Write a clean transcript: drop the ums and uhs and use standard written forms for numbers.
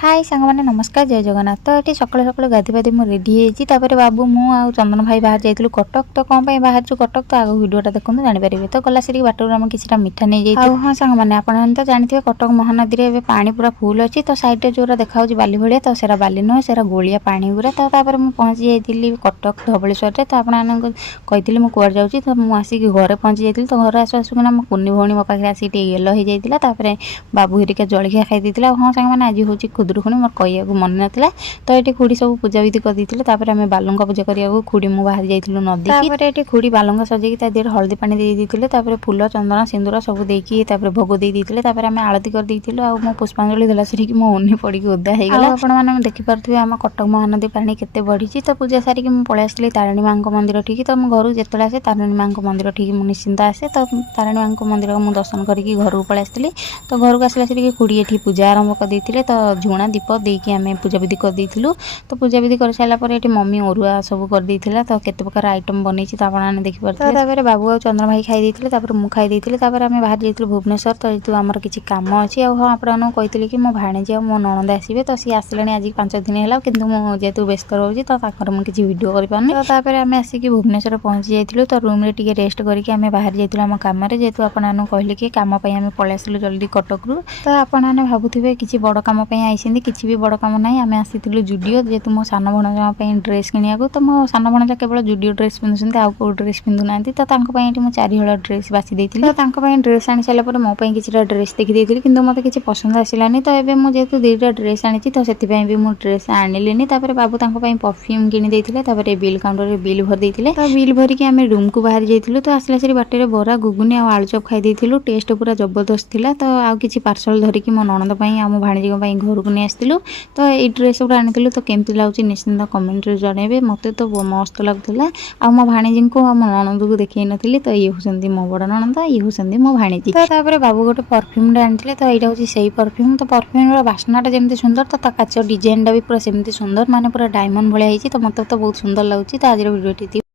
हाय सांग मैंने नमस्कार जय जगन्नाथ। तो ये सकाल सकाल गाधी पाधी मुझे रेडी होती बाबू मु चंदन भाई बाहर जाइलु कटक। तो कौन बाहर कटक तो आगे भिडियोटा देखते जानीपारे। तो गला से बाटर आम किसी मिठा नहीं जाइए। हाँ सांग मैंने आप तो जानते कटक महानदी में पानी पूरा फुल अच्छी। तो सैड्रे जो देखा बाली भाया तो सेरा बाली नुहे सेरा गोलिया पानी पूरा। तो मुझे पहुँची जाइली कटक धवलेश्वर से। तो आपको कही मुझे जाऊँगी तो मुझे आसिक घरे पहुँची जाइली। तो घर आसु आसुना मो कुनी भौणी मो पाखे आसिक येलो हो जाता। बाबू हेरिका जलखिया खाई हाँ सांग मैंने आज हूँ खुदुरुकुणी मोर कह मन नाला। तो ये खुड़ी सब पूजाविधि करते आम बालुंगा पूजा करने खुड़ी मु बाहर जाइलु नदी। ये खुड़ी बालुंगा सजेकी देहर हलदी पानी देते फूल चंदन सिंदूर सब देकी भोग देते आम आलती करदेलु। आ मो पुष्पांजलि देला सरिक मो ओनी पड़ी ओदा होगा। आपने देखिपे आम कटक महानदी पानी केते बढ़ी। तो पूजा सारिक मुझे पलि आसली तारिणी माँ मंदिर ठीक। तो घर जिते आसे तारिणी माँ मंदिर ठीक मुझे निश्चिंत आसे। तो तारिणी माँ मंदिर मुझे दर्शन करके घर को पलि आसली। तो घर को आसला सरिक खुड़ी ये पूजा आरंभ करते। तो झुणा दीप देकी आम पूजाविधि करदेलु। तो पूजाविधि कर सारापर ये मम्मी अरुआ सब कर तो केते प्रकार आइटम बनी तो आपने देखिपे। बाबू चंद्र भाई खाई मुझे खाई आम बाहर जाइलु भुवनेश्वर। तो ये आमर किसी कम अच्छी हाँ आपको कही कि मो भाणीजी मो नणंद आसवे। तो सी आसले आज 5 दिन है कि जेहतु व्यस्त रोचे तो मुझे किसी भिड कर आम आसिक भुवनेश्वर पहुँची जाइलु। तो रूम रे टिके रेस्ट करके आम बाहर जाइलु आम कम जेहतु आपको कहले कि कम आम पलि आसलु जल्दी कटक रु। तो आपने भावुवे किसी बड़ कम आई किसी भी बड़ कम ना आम आसीलु जुडियो जेहतु मो सान भणजा ड्रेस किणा। तो मो सान भणजा केवल जुडियो ड्रेस पिंधुंट आउ कौ ड्रेस पिंधु ना। तो 4 हल ड्रेस बासी देती। तो ड्रेस आनी सारापर मो किसी ड्रेस देखी कि मतलब किसी पसंद आसलानी। तो ये मुझे 2टा ड्रेस आनी तो से भी मुझे ड्रेस आणिली। बाबू परफ्यूम किनी बिल काउंटर बिल भर देते। तो बिल भरिकी आम रूम को बाहर जाइलु। तो आसला सरी बाटर बरा गुगुनी आ आलुचप खाई देइथिलु। टेस्ट पूरा जबरदस्त थिला। तो आउ किसी पार्सल धरिकी मो नणंद आम भाणीजी घर को नहीं आसलु। तो ये ड्रेस गुड़ा आनी तो केमती लगुच निश्चिंत कमेंट जनइबे। मत तो मस्त लगुला। आ मो भाणीजी को मो नणंद को देखी नी। तो ये हूँ मो बड़ नणंद ये हूँ मो भाणीजी। तो बाबू गोटे परफ्यूम आनी। तो यहाँ हूँ से परफ्यूम। तो परफ्यूम बास्नाटा जमी सुंदर तो काच डिजाइन भी पूरा सेमती सुंदर माने पूरा डायमंड भाया। तो मतलब तो बहुत सुंदर लगुच। तो आज वीडियो